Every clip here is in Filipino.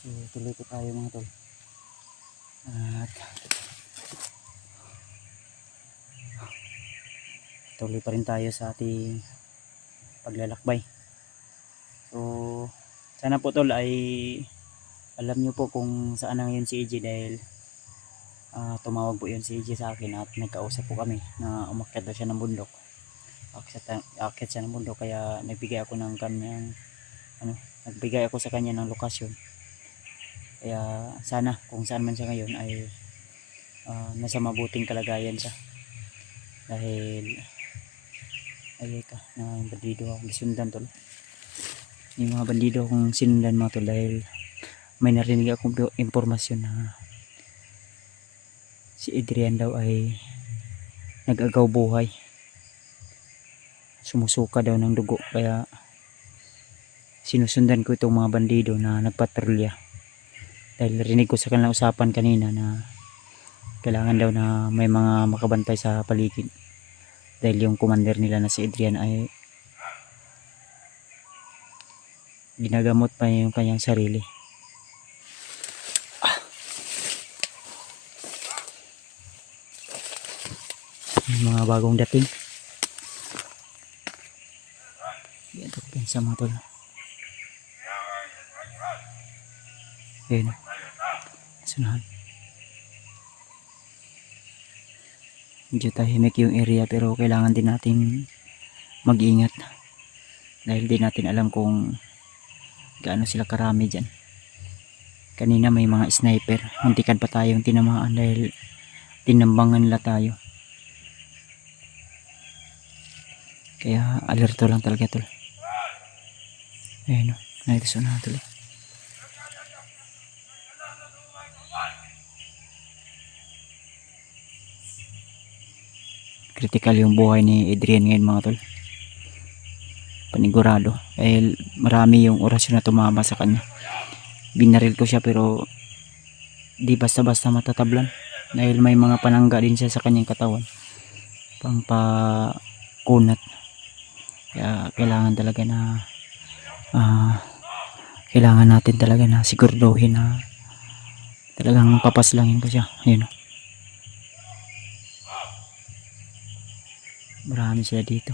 So tuloy po tayo mga tol. At tuloy pa rin tayo sa ating paglalakbay. So sana po tol ay alam nyo po kung saan na ngayon si EJ, dahil tumawag po yun si EJ sa akin at nagkausap po kami na umakyat daw siya ng bundok. Akyat siya ng bundok, kaya nagbigay ako ng kanyang nagbigay ako sa kanya ng lokasyon. Kaya sana kung saan man siya ngayon ay nasa mabuting kalagayan siya, dahil na bandido akong sinundan tol. Yung mga bandido akong sinundan mga tol, dahil may narinig akong impormasyon na si Adrian daw ay nag-agaw buhay, sumusuka daw ng dugo, kaya sinusundan ko itong mga bandido na nagpatrolya, dahil narinig ko sa kanilang usapan kanina na kailangan daw na may mga makabantay sa paligid, dahil yung commander nila na si Adrian ay ginagamot pa yung kanyang sarili. Yung mga bagong dating ito sa mga tol. Ayun, sunahan. Medyo tahimik yung area, pero kailangan din natin mag-ingat, dahil di natin alam kung gaano sila karami dyan. Kanina may mga sniper, muntikan pa tayong tinamaan dahil tinambangan nila tayo. Kaya alerto lang talaga tol. Ayun o, naitiso na tol. Critical yung buhay ni Adrian ngayon mga tol. Panigurado, dahil marami yung orasyon na tumama sa kanya. Binaril ko siya pero di basta-basta matatablan, dahil may mga panangga din siya sa kanyang katawan pang pakunat. Kaya kailangan talaga na kailangan natin talaga na siguraduhin na talagang papaslangin ko siya. Ayun o, marami sila dito.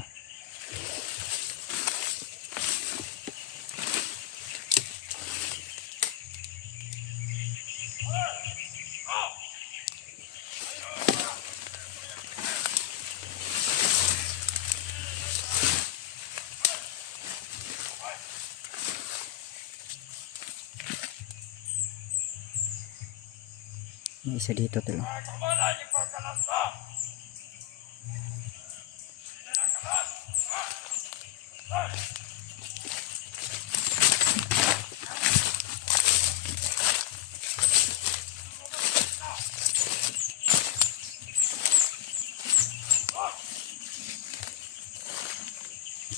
May isa dito tol.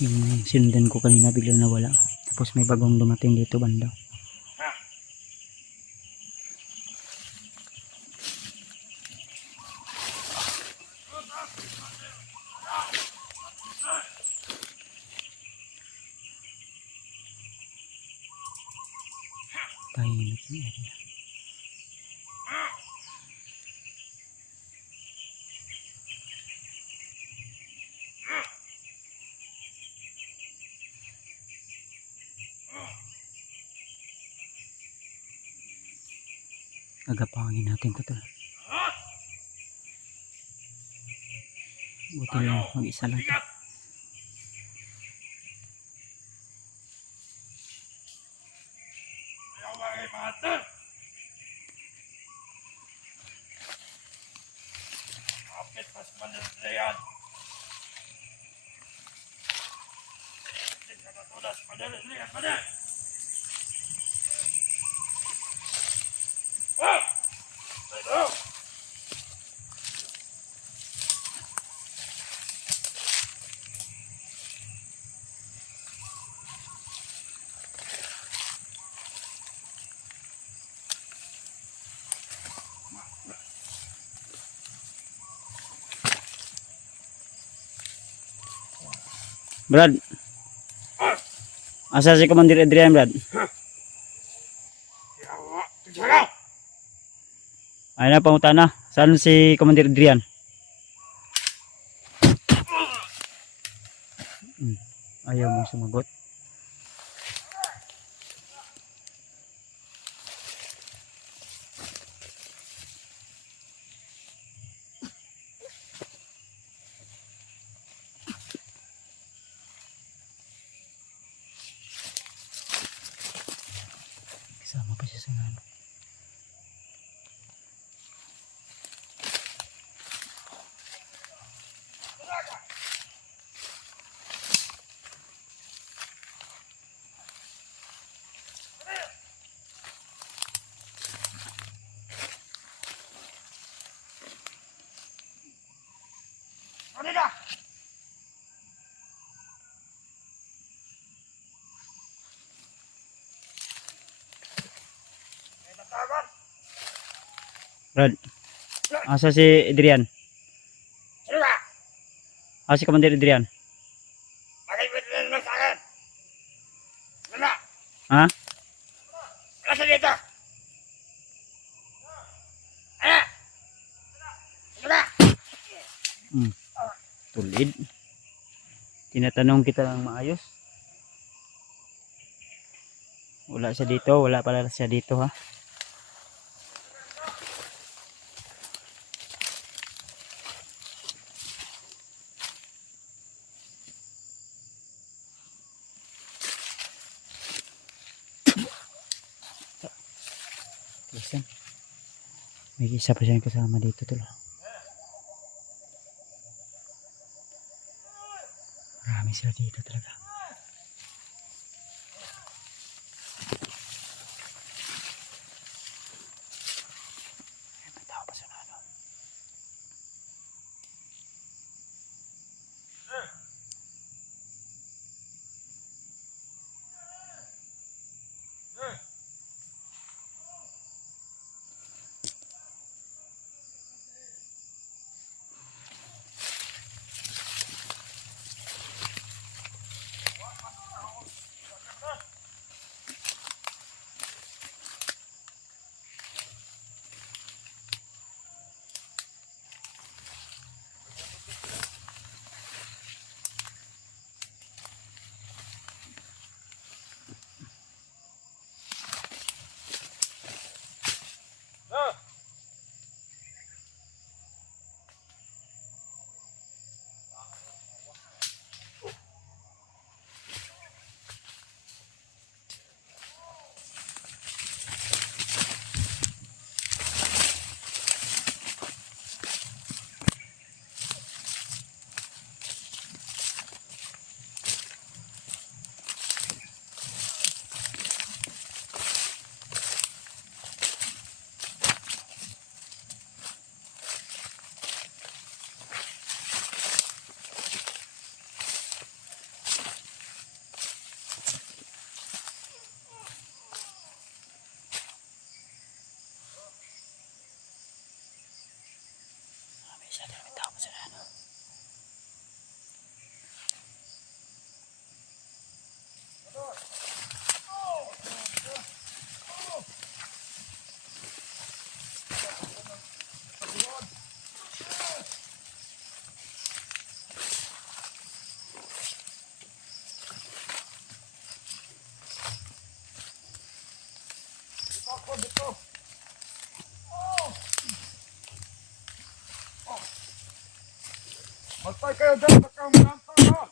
Yung sinundan ko kanina biglang nawala, tapos may bagong dumating dito banda. Tahimik yung area. Agapangin natin ito tol. Buti lang mag-isa lang ito. Brad, asa si Commander Adrian Brad? Ayun na, panguta na. Saan si Commander Adrian? Ayaw mong sumagot. Kasama pa siya sa ano. Rod, asa si Adrian? Asa si Commander Adrian? Ha? Nasa dito. Tulid. Tinatanong kita ng maayos. Wala siya dito, wala pala siya dito ha. Listen. May isa pa siyang kasama dito tol. Marami sila dito talaga. May tao pa sa nano. May tao pa sa nano. Magpay kayo dyan, baka manantang ha.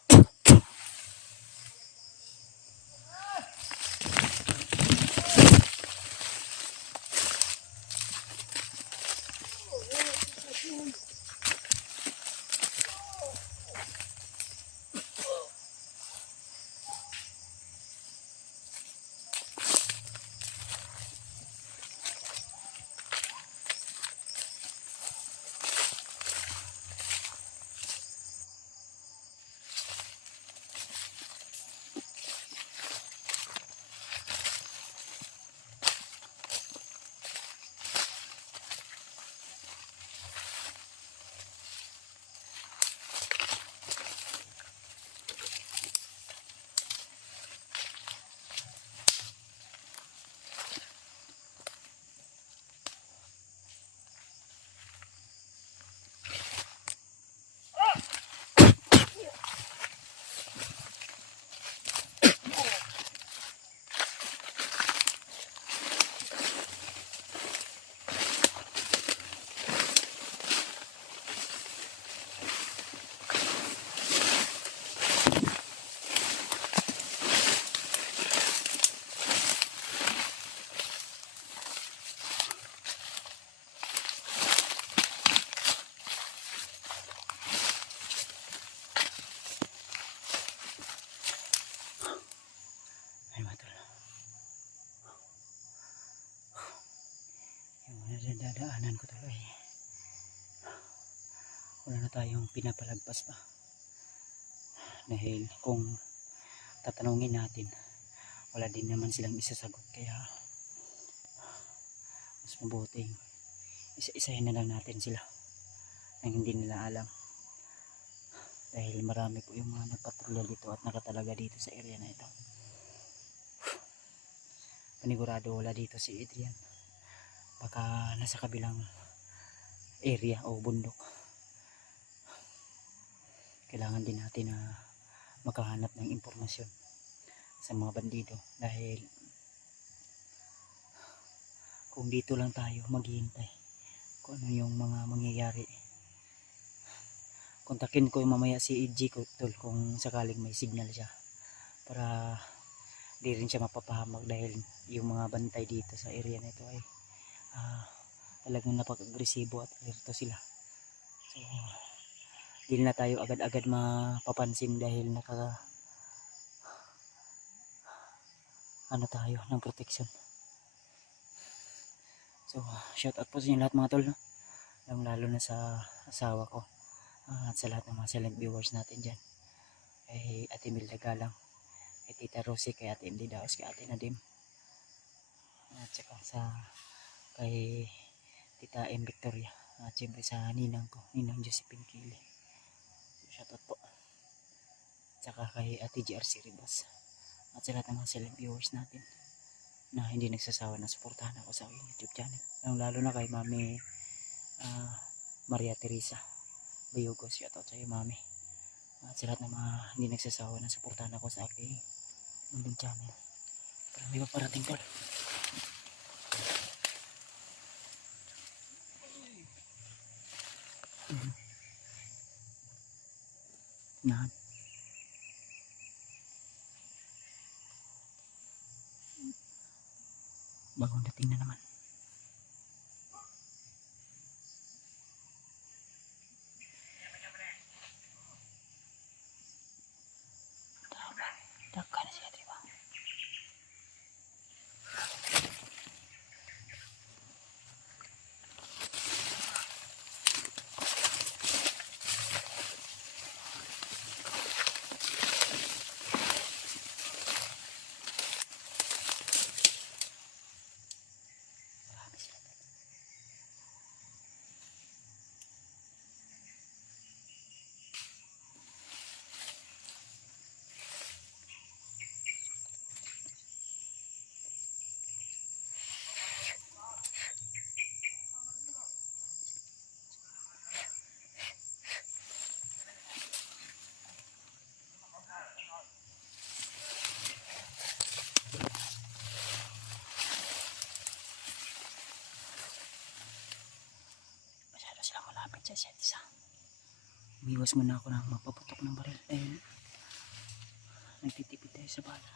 dinadaanan ko tol ay wala na tayong pinapalagpas pa. Dahil kung tatanungin natin, wala din naman silang isasagot. Kaya mas mabuting isa-isahin na lang natin sila nang hindi nila alam. Dahil marami po yung mga nagpatrolya dito at nakatalaga dito sa area na ito. Panigurado wala dito si Adrian. Baka nasa kabilang area o bundok. Kailangan din natin na makahanap ng impormasyon sa mga bandido. Dahil kung dito lang tayo maghihintay kung ano yung mga mangyayari, kontakin ko mamaya si EG ko tol kung sakaling may signal siya para di rin siya mapapahamak. Dahil yung mga bantay dito sa area na ito ay talagang napaka-agresibo at alerto sila. So di na tayo agad-agad mapapansin dahil ano tayo ng protection. So shout out po sa inyo lahat mga tol, no? Lalo na sa asawa ko at sa lahat ng mga silent viewers natin dyan, kay Ate Milda Galang, kay Tita Rosie, kay Ate MD Daos, kay Ate Nadim, at saka kay Tita M Victoria, at siyempre sa ninang ko, Ninang Josephine Kili. Shoutout po. At saka kay Ate GRC Ribas, at sa lahat ng mga silent viewers natin na hindi nagsasawa na suportahan ako sa aking YouTube channel, lalo na kay Mami Maria Teresa Bayugos. Shoutout sa iyo Mami. At sa lahat ng mga hindi nagsasawa na suportahan ako sa aking munting channel. Marami pa parating tol. Nahan. Bagong dating na naman. Dagka na siya, diba? Marami sila. Masyado silang malapit sa isa't isa. Umiwas muna ako ng mapaputok ng baril dahil nagtitipid tayo sa bala.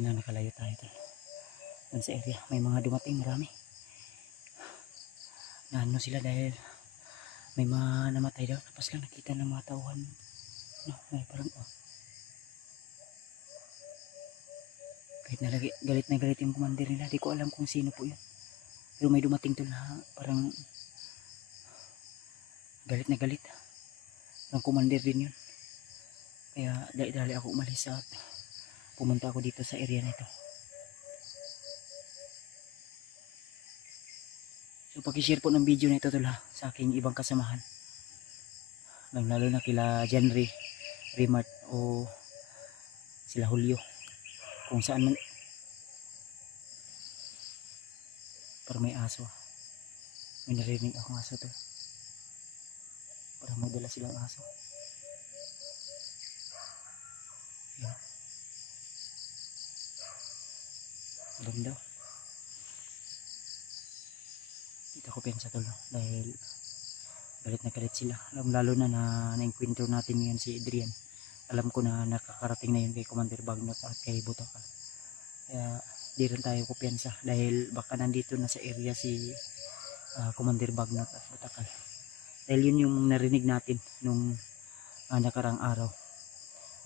Buti na nakalayo tayo tol. Doon sa area may mga dumating, marami na ano sila dahil may mga namatay daw, tapos lang nakita ng mga tauhan. No, may parang kahit nalagi, galit na galit yung commander nila, di ko alam kung sino po yun, pero may dumating tol na parang galit na galit ng commander din yun. Kaya dali-dali ako umalis at pumunta ako dito sa area na ito. So paki-share po ng video na ito tol ha, sa aking ibang kasamahan, lalo na kila Janry, Remart o sila Julio, kung saan man. Para may aso, may narinig akong aso tol, parang may dala silang aso. Yan. Ganda. Kita ko pensa tol dahil galit na galit sila, lalo na na-encounter natin ngayon si Adrian. Alam ko na nakakarating na yun kay Commander Bagnot at kay Butakal, kaya di rin tayo kupiyansa dahil baka nandito na sa area si Commander Bagnot at Butakal, dahil yun yung narinig natin nung nakarang araw.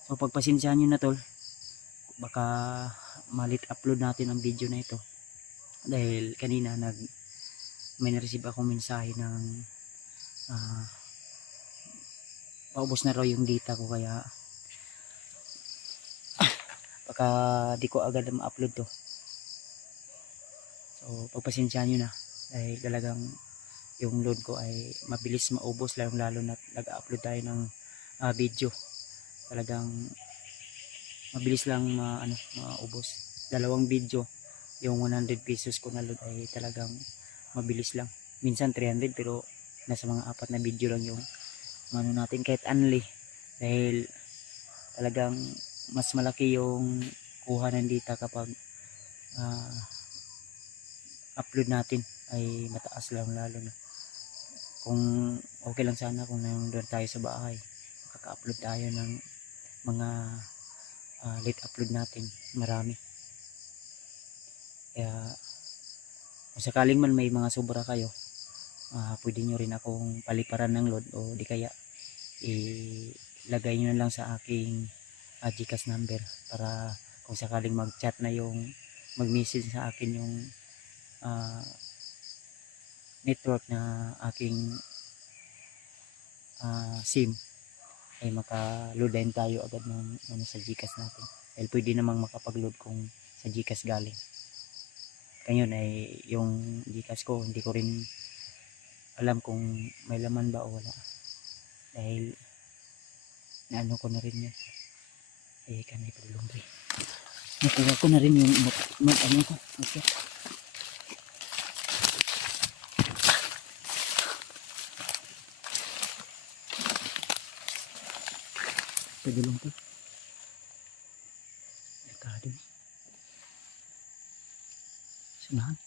So pagpasensyahan nyo na tol, baka malit upload natin ang video na ito dahil kanina may na-receive akong mensahe ng paubos na raw yung data ko, kaya baka di ko agad ma-upload to. So pagpasensyahan nyo na dahil talagang yung load ko ay mabilis maubos, lalo na nag-upload tayo ng video, talagang mabilis lang maubos. Dalawang video yung 100 pesos ko na load ay talagang mabilis lang, minsan 300, pero nasa mga 4 na video lang yung natin kahit only, dahil talagang mas malaki yung kuha ng data kapag upload natin ay mataas lang, lalo na kung okay lang sana kung nandun tayo sa bahay, makaka-upload tayo ng mga late upload natin marami. Kaya kung sakaling man may mga sobra kayo, pwede nyo rin akong paliparan ng load, o di kaya ilagay nyo na lang sa aking GCash number para kung sakaling mag-chat na yung mag-message sa akin yung network na aking SIM, ay maka-load din tayo agad ng sa GCash natin, dahil pwede namang makapag-load kung sa GCash galing. Ngayon ay yung GCash ko hindi ko rin alam kung may laman ba o wala, dahil naano ko na rin yun kanay paglumbre, nakuha ko na rin yung ano ko. Okay, pwede lang po, delikado eh, sunahan.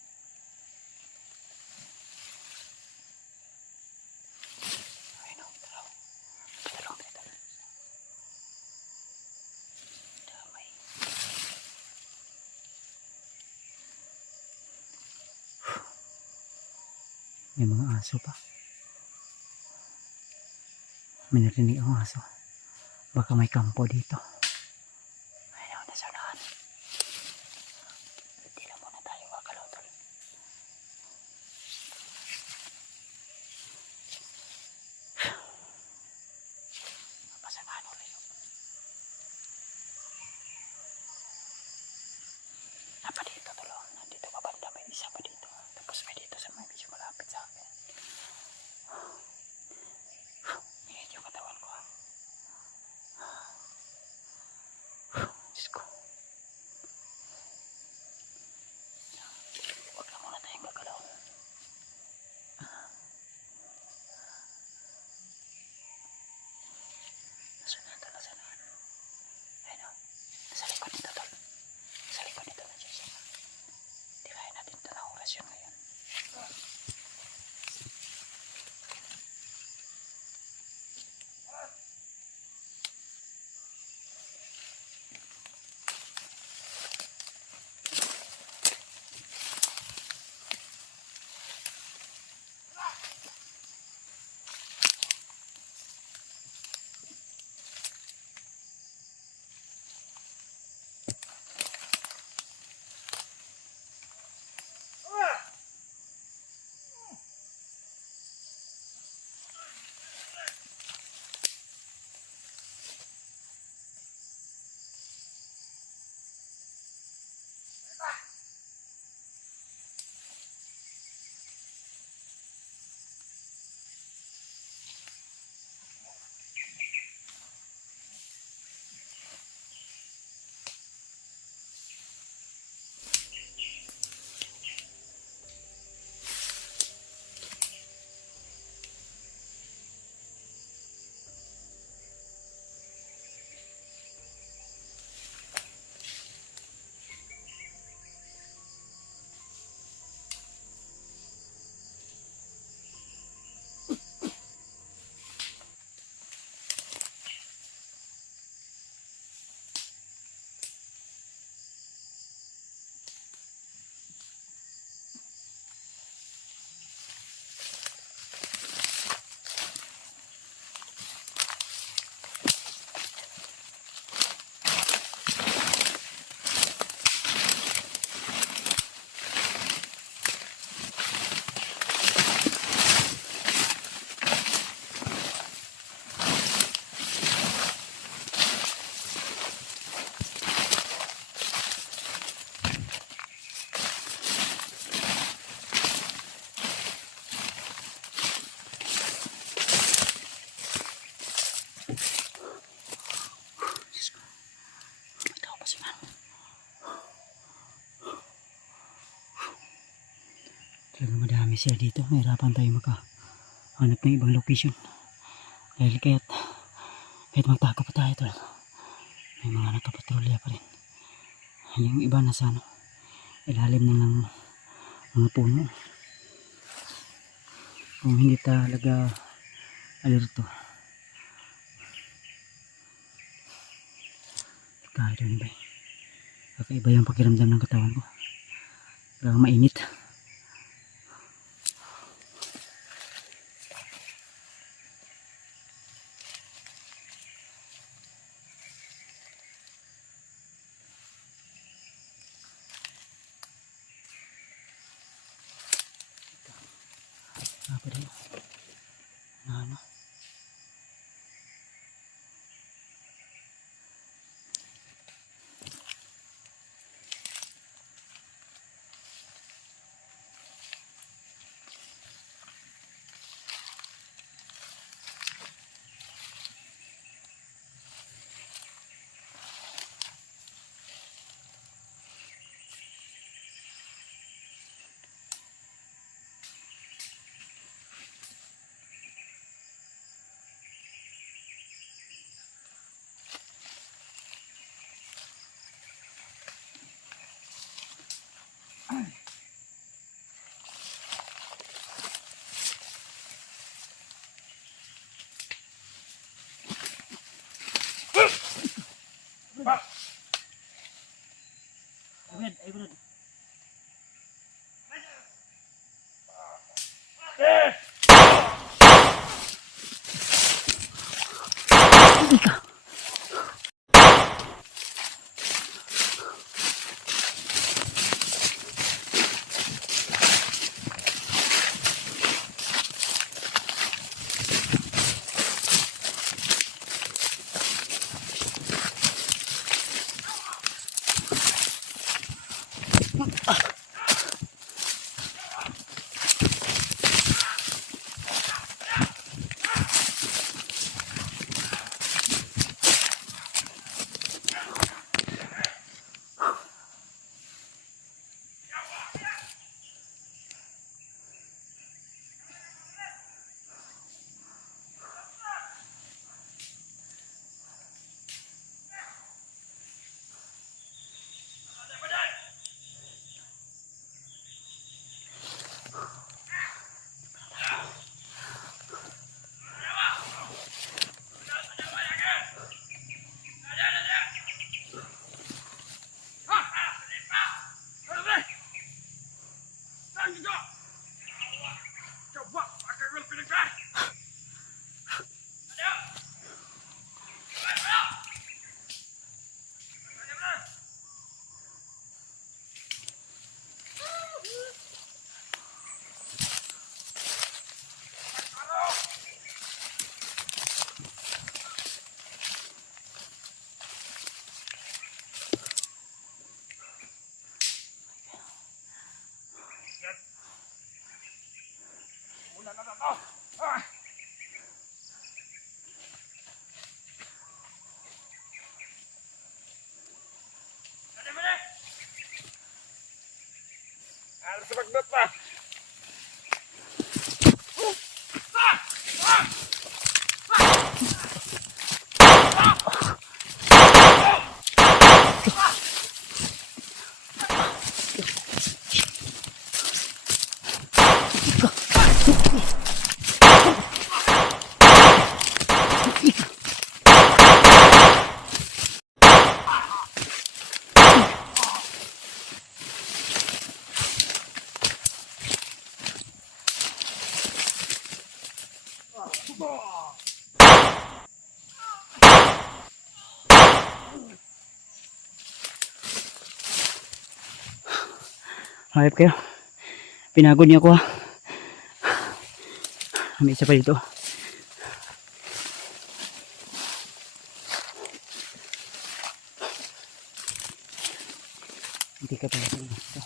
May mga aso pa. May narinig ang aso. Baka may kampo dito. Ayun, nasa unahan. Hindi lang muna tayo kakalotol. Napasamahan ulit. Napa dito tulo. Nandito pa banda. May isa pa dito. Tapos may dito sa may medyo malapit sa akin. Medyo katawan ko. Talagang madami sila dito. Mahirapan tayo makahanap ng ibang location. Dahil kahit magtago pa tayo tol, may mga nakapatrolya pa rin. Yung iba nasa ilalim na ng mga puno. Kung hindi talaga alerto, kahit ano ba, kakaiba yung pakiramdam ng katawan ko. Talagang mainit. Apa din? Ano? Ay, brad. Sabagdat pa. Hayop kayo. Pinagod niya ako ha. May isa pa dito. Hindi ka pala dito.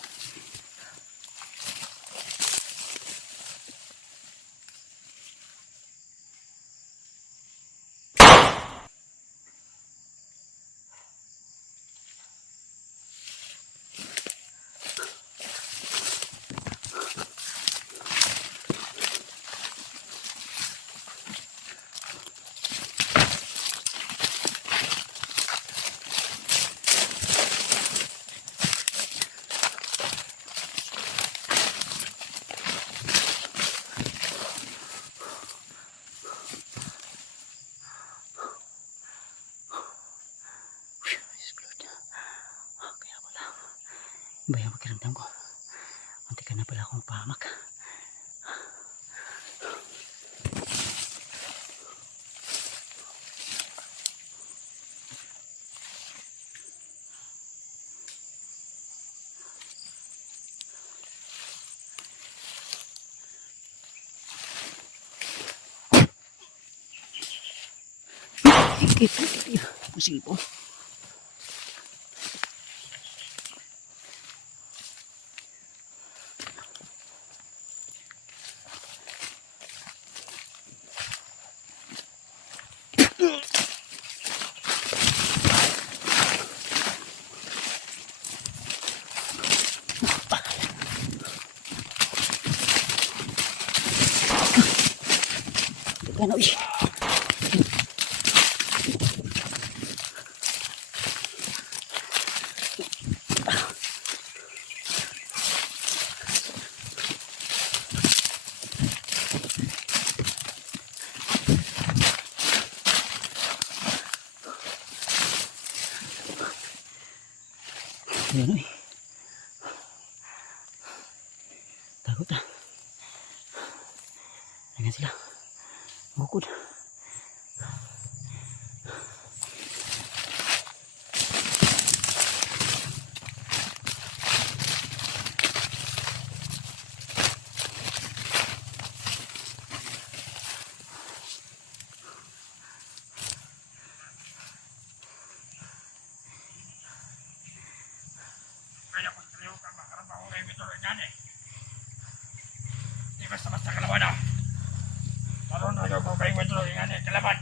Ba yung pakiramdam ko? Munti ka na pala akong pahamak. Pusing po. Ano eh? Ano eh? Takot ah. Ayan sila. Bukod. Kaya ko sa'yo ka makarabaw na yung ito rin yan eh. Di basta-basta kalaban ah. Taron na yung kayo ito rin yan eh. Kalaban.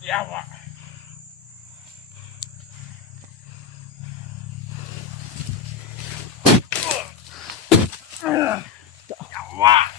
Yawa. Yawa.